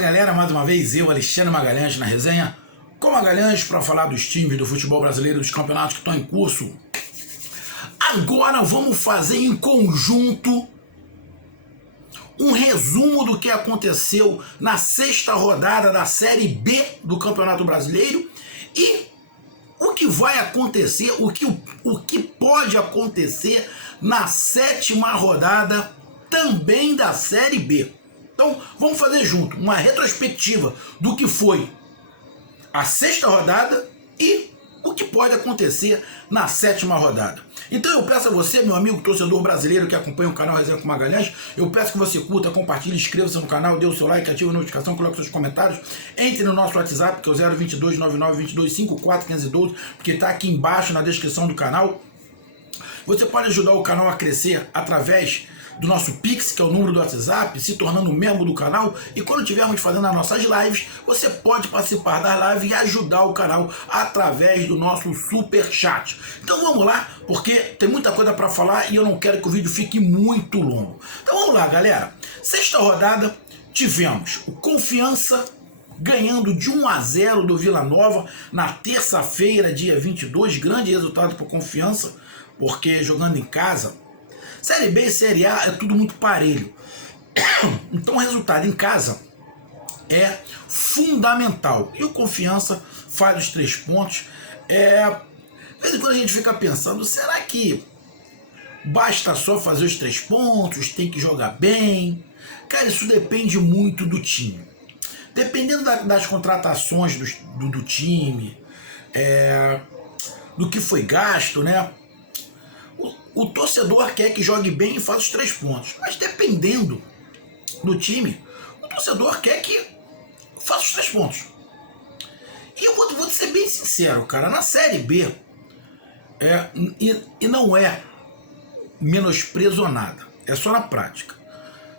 galera, mais uma vez eu, Alexandre Magalhães, na resenha com Magalhães para falar dos times do futebol brasileiro, dos campeonatos que estão em curso. Agora vamos fazer em conjunto um resumo do que aconteceu na sexta rodada da Série B do Campeonato Brasileiro e o que vai acontecer, o que pode acontecer na sétima rodada também da Série B. Então, vamos fazer junto uma retrospectiva do que foi a sexta rodada e o que pode acontecer na sétima rodada. Então eu peço a você, meu amigo torcedor brasileiro que acompanha o canal Resenha com Magalhães, eu peço que você curta, compartilhe, inscreva-se no canal, dê o seu like, ative a notificação, coloque seus comentários, entre no nosso WhatsApp, que é o 022 9922 54 porque está aqui embaixo na descrição do canal. Você pode ajudar o canal a crescer através do nosso Pix, que é o número do WhatsApp, se tornando membro do canal, e quando estivermos fazendo as nossas lives, você pode participar da live e ajudar o canal através do nosso super chat. Então vamos lá, porque tem muita coisa para falar e eu não quero que o vídeo fique muito longo. Então vamos lá, galera. Sexta rodada, tivemos o Confiança ganhando de 1-0 do Vila Nova na terça-feira, dia 22, grande resultado para o Confiança, porque jogando em casa, Série B e Série A é tudo muito parelho. Então o resultado em casa é fundamental. E o Confiança faz os 3 pontos. De vez em quando a gente fica pensando, será que basta só fazer os 3 pontos? Tem que jogar bem? Cara, isso depende muito do time. Dependendo das contratações do time, do que foi gasto, né? O torcedor quer que jogue bem e faça os 3 pontos. Mas dependendo do time, o torcedor quer que faça os 3 pontos. E eu vou ser bem sincero, cara. Na Série B, e não é menosprezo ou nada. É só na prática.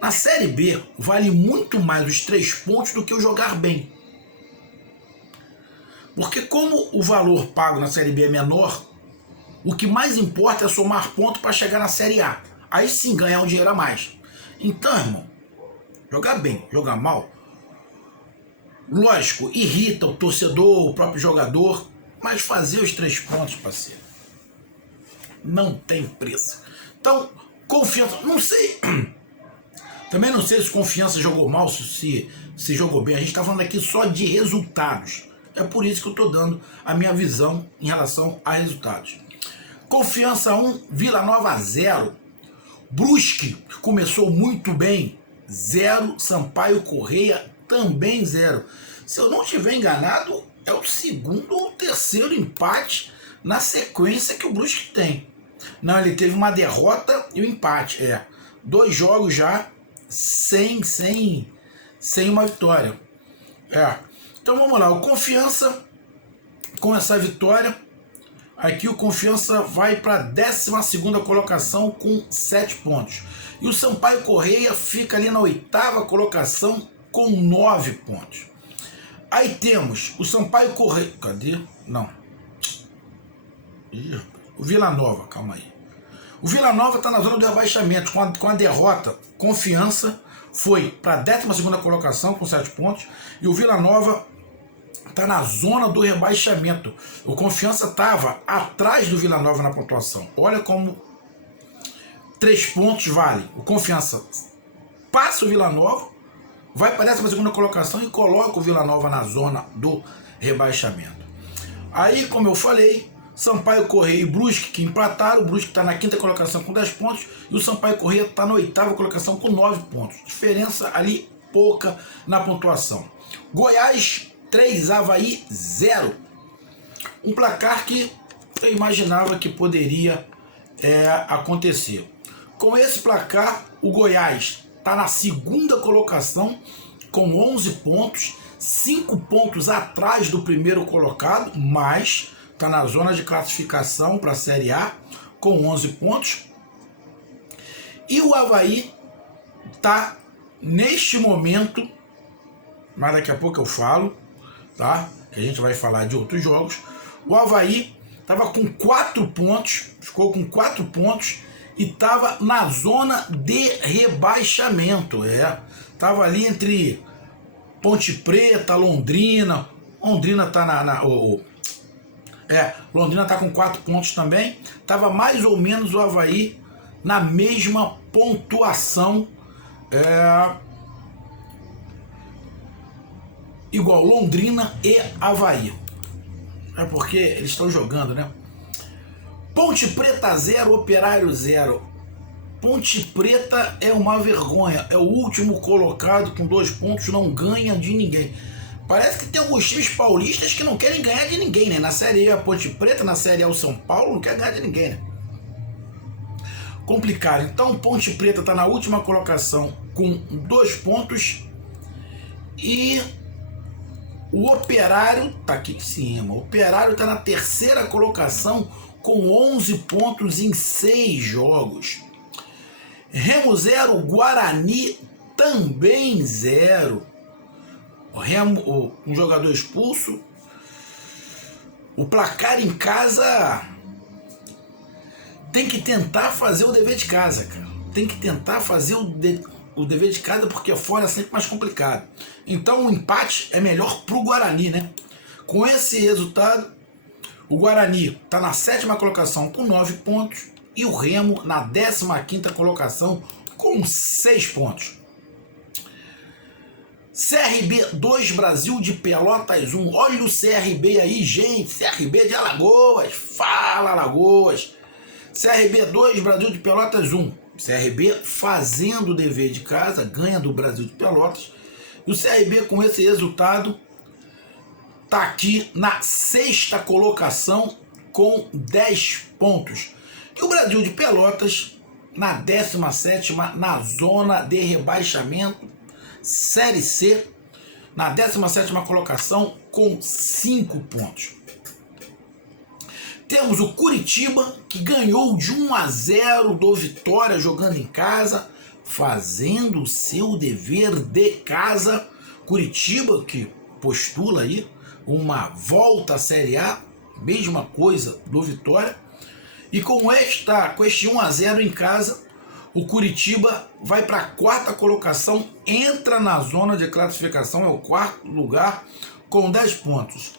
Na Série B, vale muito mais os 3 pontos do que o jogar bem. Porque como o valor pago na Série B é menor, o que mais importa é somar ponto para chegar na Série A. Aí sim ganhar um dinheiro a mais. Então, irmão, jogar bem, jogar mal, lógico, irrita o torcedor, o próprio jogador, mas fazer os 3 pontos, parceiro, não tem preço. Então, Confiança, não sei. Também não sei se Confiança jogou mal, se jogou bem. A gente está falando aqui só de resultados. É por isso que eu estou dando a minha visão em relação a resultados. Confiança 1, Vila Nova 0. Brusque, que começou muito bem, 0. Sampaio Correia também 0. Se eu não estiver enganado, é o 2º ou 3º empate na sequência que o Brusque tem. Não, ele teve uma derrota e um empate. 2 jogos já sem uma vitória. Então vamos lá, o Confiança com essa vitória. Aqui o Confiança vai para a 12ª colocação com 7 pontos. E o Sampaio Correia fica ali na 8ª colocação com 9 pontos. Aí temos o Sampaio Correia... Cadê? Não. O Vila Nova, calma aí. O Vila Nova está na zona do rebaixamento. Com a derrota, Confiança foi para a 12ª colocação com 7 pontos. E o Vila Nova está na zona do rebaixamento. O Confiança estava atrás do Vila Nova na pontuação. Olha como 3 pontos valem. O Confiança passa o Vila Nova, vai para a 12ª colocação e coloca o Vila Nova na zona do rebaixamento. Aí, como eu falei, Sampaio Correia e Brusque que empataram. O Brusque está na 5ª colocação com 10 pontos e o Sampaio Correia está na 8ª colocação com 9 pontos. Diferença ali pouca na pontuação. Goiás 3, Avaí 0. Um placar que eu imaginava que poderia acontecer. Com esse placar, o Goiás está na 2ª colocação com 11 pontos, 5 pontos atrás do primeiro colocado, mas está na zona de classificação para a Série A com 11 pontos. E o Avaí está neste momento, mas daqui a pouco eu falo, tá? Que a gente vai falar de outros jogos. O Avaí estava com 4 pontos, ficou com 4 pontos e estava na zona de rebaixamento. Estava ali entre Ponte Preta, Londrina. Londrina tá Londrina tá com 4 pontos também. Tava mais ou menos o Avaí na mesma pontuação. Igual Londrina e Avaí. É porque eles estão jogando, né? Ponte Preta 0, Operário 0. Ponte Preta é uma vergonha. É o último colocado com 2 pontos, não ganha de ninguém. Parece que tem alguns times paulistas que não querem ganhar de ninguém, né? Na Série A, a Ponte Preta, na Série A, o São Paulo não quer ganhar de ninguém, né? Complicado. Então, Ponte Preta está na última colocação com 2 pontos e o Operário está aqui em cima. O Operário está na 3ª colocação com 11 pontos em 6 jogos. Remo 0, Guarani também 0. O Remo, um jogador expulso. O placar em casa tem que tentar fazer o dever de casa, cara. Tem que tentar fazer o dever de casa, porque fora é sempre mais complicado. Então o empate é melhor pro Guarani, né? Com esse resultado, o Guarani está na 7ª colocação com 9 pontos e o Remo na 15ª colocação com 6 pontos. CRB 2, Brasil de Pelotas 1. Olha o CRB aí, gente. CRB de Alagoas. Fala, Alagoas. CRB 2, Brasil de Pelotas 1. CRB fazendo o dever de casa, ganha do Brasil de Pelotas. E o CRB, com esse resultado, está aqui na 6ª colocação com 10 pontos. E o Brasil de Pelotas na 17ª, na zona de rebaixamento, Série C, na 17ª colocação com 5 pontos. Temos o Curitiba, que ganhou de 1-0 do Vitória jogando em casa, fazendo o seu dever de casa. Curitiba, que postula aí uma volta à Série A, mesma coisa do Vitória. E com este 1-0 em casa, o Curitiba vai para a 4ª colocação, entra na zona de classificação, é o 4º lugar, com 10 pontos.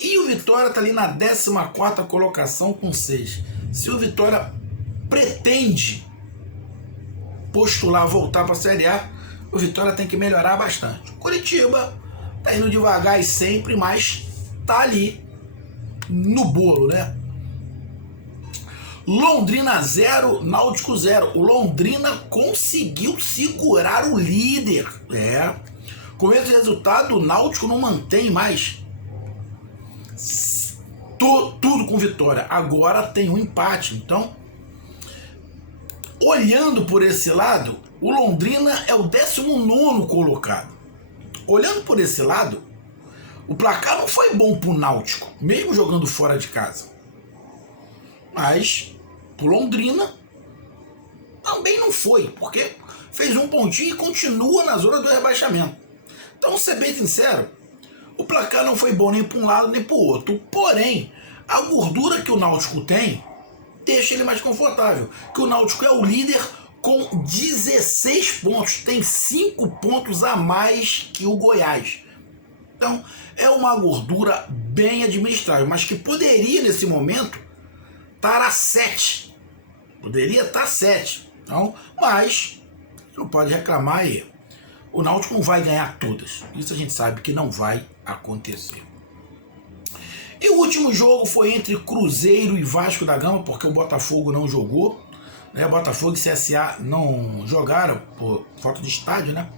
E o Vitória está ali na 14ª colocação com 6. Se o Vitória pretende postular voltar para a Série A, o Vitória tem que melhorar bastante. O Curitiba está indo devagar e sempre, mas está ali no bolo, né? Londrina 0, Náutico 0. O Londrina conseguiu segurar o líder. Com esse resultado, o Náutico não mantém mais tudo com vitória. Agora tem um empate. Então, olhando por esse lado, o Londrina é o 19º colocado. Olhando por esse lado, o placar não foi bom pro Náutico, mesmo jogando fora de casa. Mas pro Londrina também não foi, porque fez um pontinho e continua na zona do rebaixamento. Então, ser bem sincero, o placar não foi bom nem para um lado nem para o outro. Porém, a gordura que o Náutico tem deixa ele mais confortável. Que o Náutico é o líder com 16 pontos, tem 5 pontos a mais que o Goiás. Então, é uma gordura bem administrável, mas que poderia, nesse momento, estar a 7. Poderia estar a 7. Então, mas não pode reclamar aí. O Náutico não vai ganhar todas. Isso a gente sabe que não vai acontecer. E o último jogo foi entre Cruzeiro e Vasco da Gama, porque o Botafogo não jogou. Né? Botafogo e CSA não jogaram por falta de estádio, né?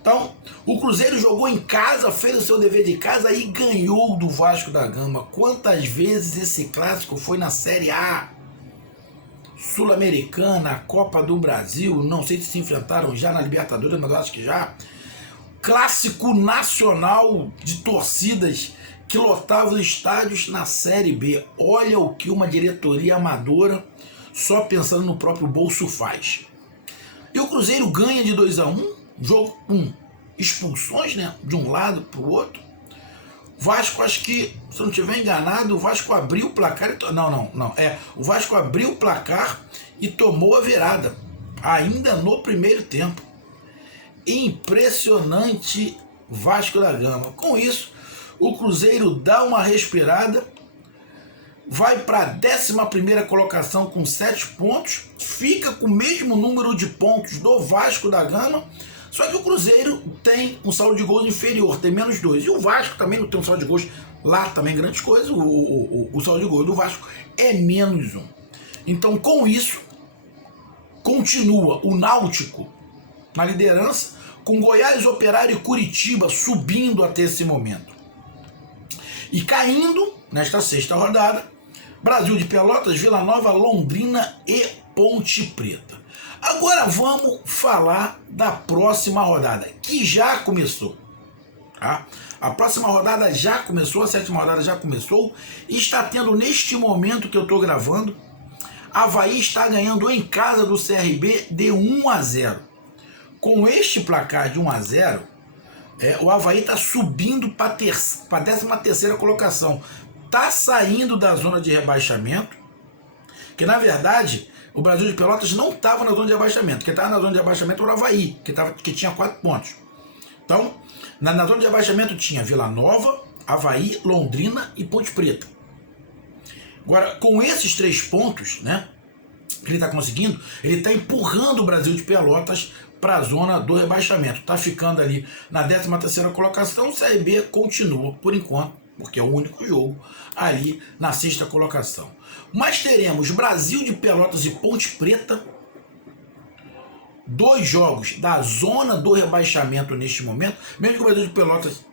Então, o Cruzeiro jogou em casa, fez o seu dever de casa e ganhou do Vasco da Gama. Quantas vezes esse clássico foi na Série A? Sul-Americana, Copa do Brasil, não sei se enfrentaram já na Libertadores, mas eu acho que já. Clássico nacional de torcidas que lotavam estádios na Série B. Olha o que uma diretoria amadora, só pensando no próprio bolso, faz. E o Cruzeiro ganha de 2-1, jogo com expulsões, né, de um lado para o outro. Vasco, acho que, se eu não estiver enganado, o Vasco abriu o placar o Vasco abriu o placar e tomou a virada, ainda no primeiro tempo. Impressionante Vasco da Gama. Com isso, o Cruzeiro dá uma respirada, vai para a 11ª colocação com 7 pontos, fica com o mesmo número de pontos do Vasco da Gama, só que o Cruzeiro tem um saldo de gols inferior, tem -2. E o Vasco também não tem um saldo de gols lá também grandes coisas, o saldo de gols do Vasco é -1. Então, com isso, continua o Náutico na liderança, com Goiás, Operário e Curitiba subindo até esse momento. E caindo, nesta 6ª rodada, Brasil de Pelotas, Vila Nova, Londrina e Ponte Preta. Agora vamos falar da próxima rodada, que já começou. Tá? A próxima rodada já começou, a 7ª rodada já começou, e está tendo neste momento que eu estou gravando, Avaí está ganhando em casa do CRB de 1-0. Com este placar de 1-0, o Avaí está subindo para a 13ª colocação. Está saindo da zona de rebaixamento, que na verdade o Brasil de Pelotas não estava na zona de rebaixamento. Quem estava na zona de rebaixamento era o Avaí, que tinha 4 pontos. Então, na zona de rebaixamento tinha Vila Nova, Avaí, Londrina e Ponte Preta. Agora, com esses 3 pontos, né, que ele está conseguindo, ele está empurrando o Brasil de Pelotas para a zona do rebaixamento. Está ficando ali na 13ª colocação, o CRB continua, por enquanto, porque é o único jogo, ali na 6ª colocação. Mas teremos Brasil de Pelotas e Ponte Preta, 2 jogos da zona do rebaixamento neste momento, mesmo que o Brasil de Pelotas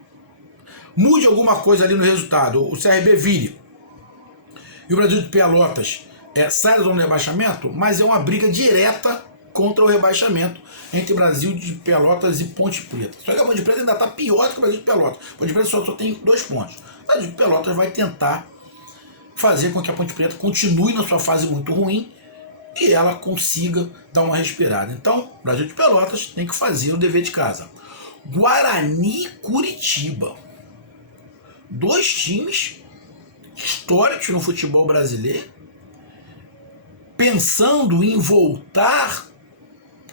mude alguma coisa ali no resultado, o CRB vire e o Brasil de Pelotas sai da zona de rebaixamento, mas é uma briga direta contra o rebaixamento entre Brasil de Pelotas e Ponte Preta. Só que a Ponte Preta ainda está pior que o Brasil de Pelotas. A Ponte Preta só tem 2 pontos. O Brasil de Pelotas vai tentar fazer com que a Ponte Preta continue na sua fase muito ruim e ela consiga dar uma respirada. Então, o Brasil de Pelotas tem que fazer o dever de casa. Guarani e Curitiba. 2 times históricos no futebol brasileiro, pensando em voltar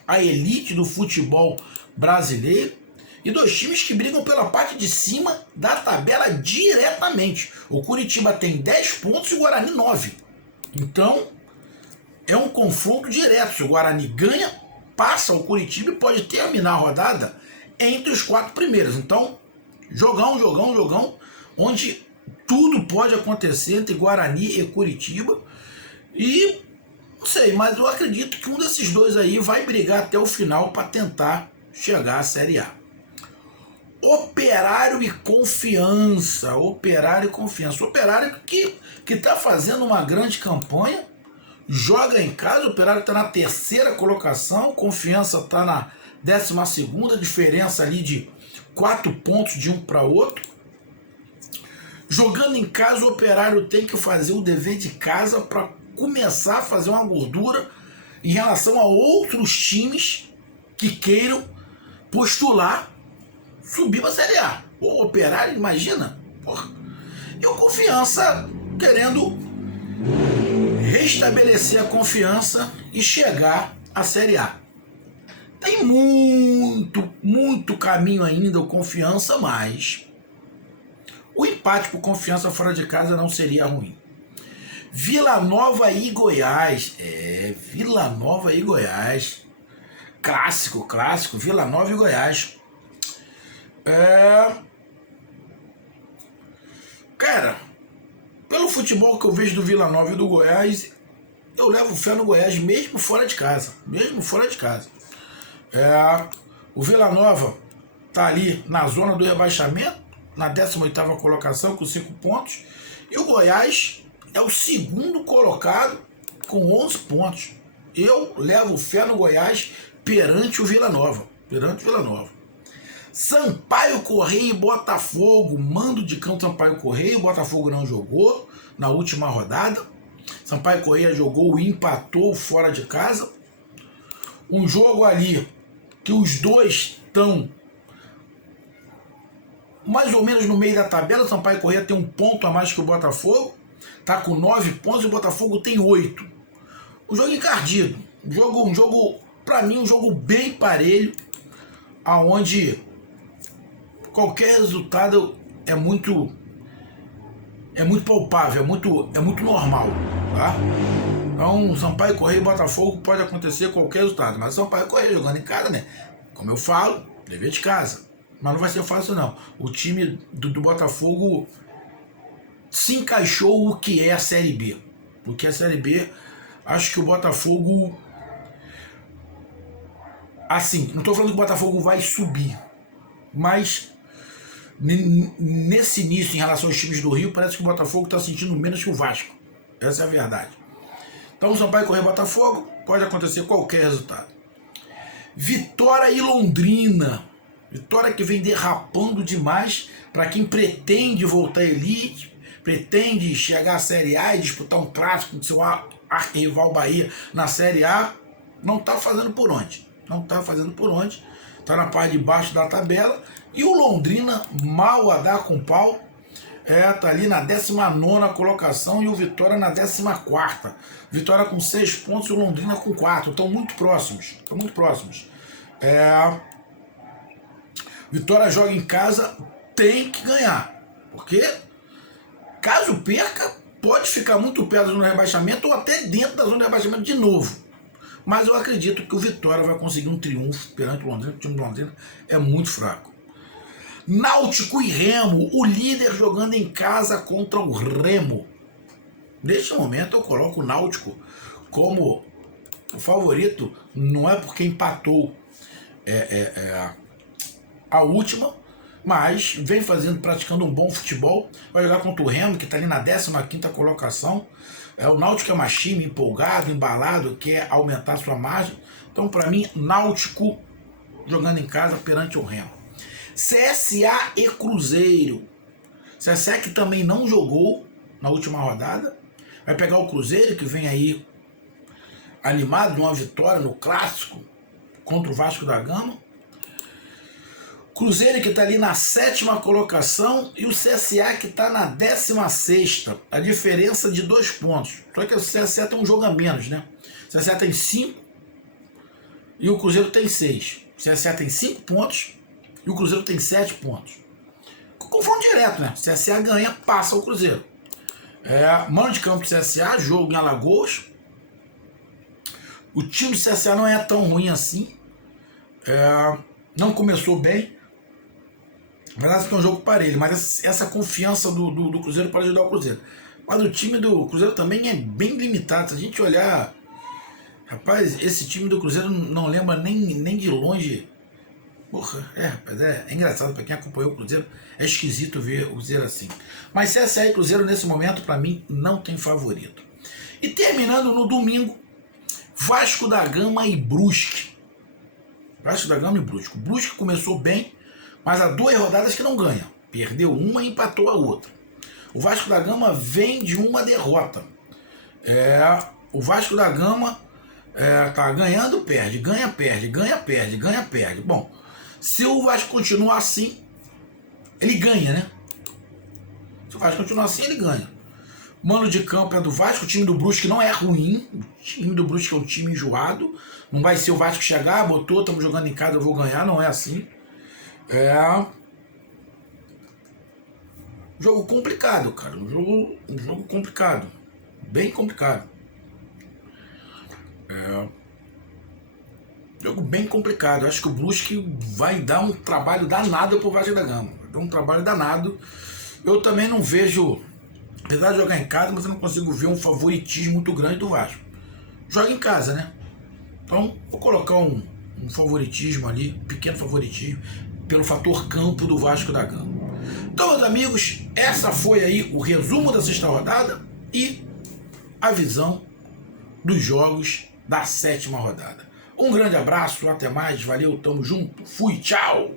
à elite do futebol brasileiro, e 2 times que brigam pela parte de cima da tabela diretamente. O Curitiba tem 10 pontos e o Guarani 9. Então, é um confronto direto. Se o Guarani ganha, passa o Curitiba e pode terminar a rodada entre os 4 primeiros. Então, jogão, onde tudo pode acontecer entre Guarani e Curitiba. E não sei, mas eu acredito que um desses 2 aí vai brigar até o final para tentar chegar à Série A. Operário e Confiança. Operário que está fazendo uma grande campanha, joga em casa. O Operário está na 3ª colocação, Confiança está na 12ª, diferença ali de 4 pontos de um para outro. Jogando em casa, o Operário tem que fazer o dever de casa para começar a fazer uma gordura em relação a outros times que queiram postular subir para a Série A. O Operário, imagina, porra. E o Confiança querendo restabelecer a confiança e chegar à Série A. Tem muito caminho ainda o Confiança, mas o empate por Confiança fora de casa não seria ruim. Vila Nova e Goiás. Vila Nova e Goiás. Clássico. Vila Nova e Goiás. Cara, pelo futebol que eu vejo do Vila Nova e do Goiás, eu levo fé no Goiás mesmo fora de casa. O Vila Nova tá ali na zona do rebaixamento, na 18ª colocação com 5 pontos, e o Goiás é o 2º colocado com 11 pontos. Eu levo fé no Goiás perante o Vila Nova. Sampaio Corrêa e Botafogo. Mando de campo Sampaio Corrêa. O Botafogo não jogou na última rodada. Sampaio Corrêa jogou e empatou fora de casa. Um jogo ali que os 2 estão mais ou menos no meio da tabela. O Sampaio Corrêa tem 1 ponto a mais que o Botafogo. Tá com 9 pontos e o Botafogo tem 8. Um jogo encardido. Um jogo, pra mim, um jogo bem parelho, aonde qualquer resultado é muito palpável, é muito normal, tá? Então, Sampaio Corrêa e Botafogo pode acontecer qualquer resultado, mas Sampaio Corrêa jogando em casa, né? Como eu falo, dever de casa. Mas não vai ser fácil, não. O time do Botafogo se encaixou o que é a Série B. Porque a Série B, acho que o Botafogo... Assim, não estou falando que o Botafogo vai subir, mas nesse início, em relação aos times do Rio, parece que o Botafogo está sentindo menos que o Vasco. Essa é a verdade. Então, Sampaio Corrêa e Botafogo, pode acontecer qualquer resultado. Vitória e Londrina. Vitória que vem derrapando demais para quem pretende voltar à elite, pretende chegar à Série A e disputar um clássico com seu arquirrival Bahia na Série A. Não está fazendo por onde. Não está fazendo por onde. Está na parte de baixo da tabela. E o Londrina, mal a dar com pau, tá ali na 19ª colocação e o Vitória na 14ª. Vitória com 6 pontos e o Londrina com 4. Estão muito próximos. Estão muito próximos. Vitória joga em casa, tem que ganhar. Porque caso perca, pode ficar muito perto do rebaixamento ou até dentro da zona de rebaixamento de novo. Mas eu acredito que o Vitória vai conseguir um triunfo perante o Londrina. O time do Londrina é muito fraco. Náutico e Remo, o líder jogando em casa contra o Remo. Neste momento eu coloco o Náutico como o favorito, não é porque empatou a última, mas vem praticando um bom futebol. Vai jogar contra o Remo, que está ali na 15ª colocação. O Náutico é mais time, empolgado, embalado, quer aumentar sua margem. Então, para mim, Náutico jogando em casa perante o Remo. CSA e Cruzeiro. CSA que também não jogou na última rodada. Vai pegar o Cruzeiro, que vem aí animado numa vitória no clássico contra o Vasco da Gama. Cruzeiro que está ali na 7ª colocação e o CSA que está na 16ª. A diferença de 2 pontos. Só que o CSA tem um jogo a menos, né? O CSA tem 5 e o Cruzeiro tem 6. O CSA tem 5 pontos e o Cruzeiro tem 7 pontos. Confronto direto, né? O CSA ganha, passa o Cruzeiro. Mano de campo do CSA, jogo em Alagoas. O time do CSA não é tão ruim assim. Não começou bem. Na verdade, é um jogo parelho, mas essa confiança do Cruzeiro pode ajudar o Cruzeiro. Mas o time do Cruzeiro também é bem limitado. Se a gente olhar, rapaz, esse time do Cruzeiro não lembra nem de longe. Porra, rapaz, é engraçado para quem acompanhou o Cruzeiro. É esquisito ver o Cruzeiro assim. Mas CSA e Cruzeiro, nesse momento, para mim, não tem favorito. E terminando no domingo, Vasco da Gama e Brusque. Vasco da Gama e Brusque. O Brusque começou bem, mas há 2 rodadas que não ganha. Perdeu uma e empatou a outra. O Vasco da Gama vem de uma derrota. O Vasco da Gama tá ganhando, perde, ganha, perde, ganha, perde, ganha, perde. Bom, se o Vasco continuar assim, ele ganha, né? Se o Vasco continuar assim, ele ganha. Mano de campo é do Vasco, o time do Brusque não é ruim. O time do Brusque é um time enjoado. Não vai ser o Vasco chegar, botou, estamos jogando em casa, eu vou ganhar, não é assim. Jogo complicado, cara. Um jogo complicado. Bem complicado. Jogo bem complicado. Eu acho que o Brusque vai dar um trabalho danado pro Vasco da Gama. Vai dar um trabalho danado. Eu também não vejo, apesar de jogar em casa, mas eu não consigo ver um favoritismo muito grande do Vasco. Joga em casa, né? Então, vou colocar um favoritismo ali, pequeno favoritismo, pelo fator campo do Vasco da Gama. Então, meus amigos, essa foi aí o resumo da 6ª rodada e a visão dos jogos da 7ª rodada. Um grande abraço, até mais, valeu, tamo junto, fui, tchau!